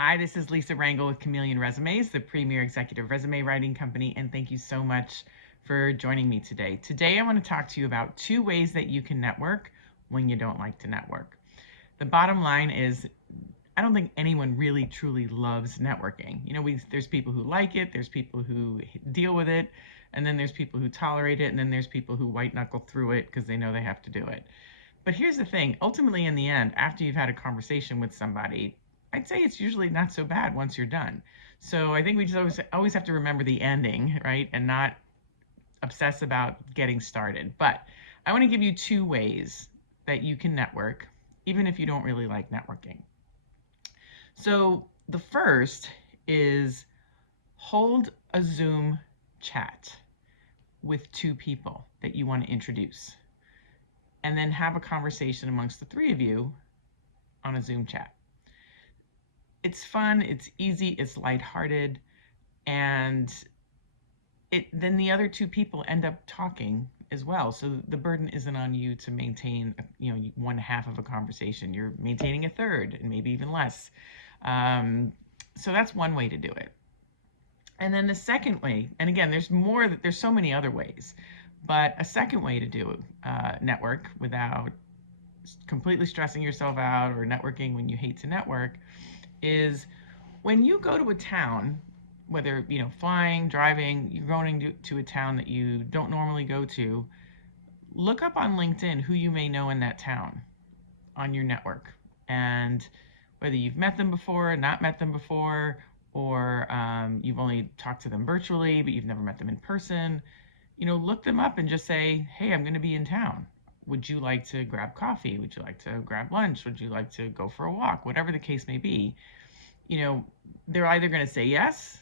Hi, this is Lisa Rangel with Chameleon Resumes, the premier executive resume writing company, and thank you so much for joining me today. Today, I want to talk to you about 2 ways that you can network when you don't like to network. The bottom line is, I don't think anyone really truly loves networking. There's people who like it, there's people who deal with it, and then there's people who tolerate it, and then there's people who white knuckle through it because they know they have to do it. But here's the thing, ultimately, in the end, after you've had a conversation with somebody, I'd say it's usually not so bad once you're done. So I think we just always have to remember the ending, right? And not obsess about getting started. But I want to give you 2 ways that you can network, even if you don't really like networking. So the first is hold a Zoom chat with 2 people that you want to introduce, and then have a conversation amongst the 3 of you on a Zoom chat. It's fun, it's easy, it's lighthearted, and then the other 2 people end up talking as well. So the burden isn't on you to maintain, one half of a conversation. You're maintaining a third, and maybe even less. So that's one way to do it. And then the second way, and again, there's so many other ways, but a second way to do network without completely stressing yourself out or networking when you hate to network is when you go to a town, whether flying, driving, you're going to a town that you don't normally go to, look up on LinkedIn who you may know in that town on your network, and whether you've met them before, not met them before, or you've only talked to them virtually but you've never met them in person, look them up and just say, hey, I'm going to be in town. Would you like to grab coffee? Would you like to grab lunch? Would you like to go for a walk? Whatever the case may be, they're either going to say yes,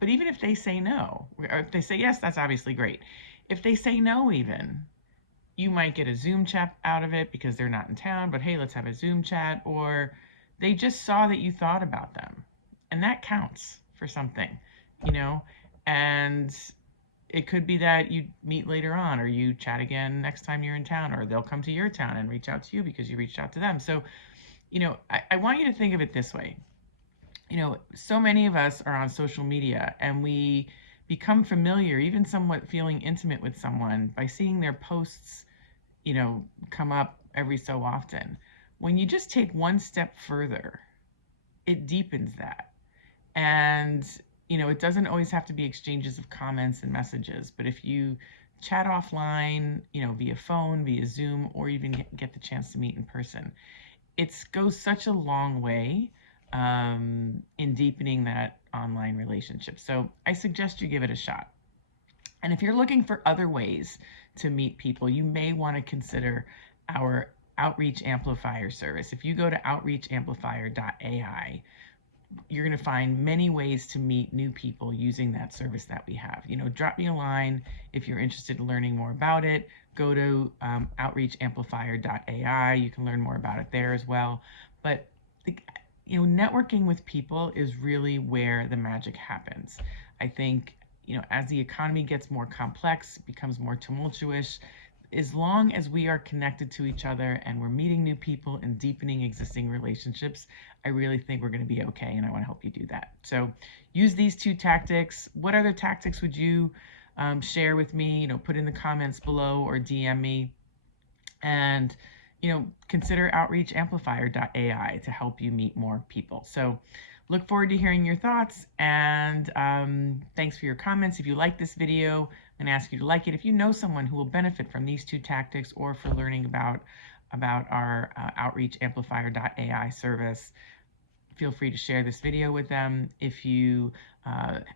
but even if they say no, or if they say yes, that's obviously great. If they say no, even, you might get a Zoom chat out of it because they're not in town, but hey, let's have a Zoom chat. Or they just saw that you thought about them, and that counts for something, you know? And it could be that you meet later on, or you chat again next time you're in town, or they'll come to your town and reach out to you because you reached out to them. So, I want you to think of it this way. So many of us are on social media and we become familiar, even somewhat feeling intimate with someone by seeing their posts, come up every so often. When you just take one step further, it deepens that. And, it doesn't always have to be exchanges of comments and messages, but if you chat offline, via phone, via Zoom, or even get the chance to meet in person, it goes such a long way in deepening that online relationship. So I suggest you give it a shot. And if you're looking for other ways to meet people, you may want to consider our Outreach Amplifier service. If you go to OutreachAmplifier.ai, you're going to find many ways to meet new people using that service that we have. Drop me a line if you're interested in learning more about it. Go to OutreachAmplifier.ai. You can learn more about it there as well. But networking with people is really where the magic happens. I think, as the economy gets more complex, becomes more tumultuous, as long as we are connected to each other and we're meeting new people and deepening existing relationships, I really think we're going to be okay, and I want to help you do that. So use these 2 tactics. What other tactics would you share with me? Put in the comments below or DM me. And consider OutreachAmplifier.ai to help you meet more people. So look forward to hearing your thoughts, and thanks for your comments. If you like this video, I'm going to ask you to like it. If you know someone who will benefit from these 2 tactics or for learning about our OutreachAmplifier.ai service, feel free to share this video with them. If you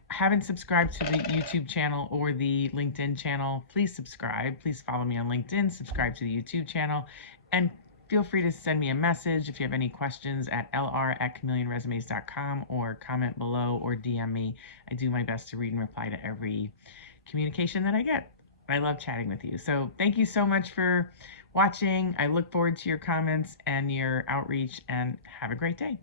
haven't subscribed to the YouTube channel or the LinkedIn channel, please subscribe. Please follow me on LinkedIn, subscribe to the YouTube channel, and feel free to send me a message if you have any questions at lr@chameleonresumes.com, or comment below or DM me. I do my best to read and reply to every communication that I get. I love chatting with you. So thank you so much for watching. I look forward to your comments and your outreach, and have a great day.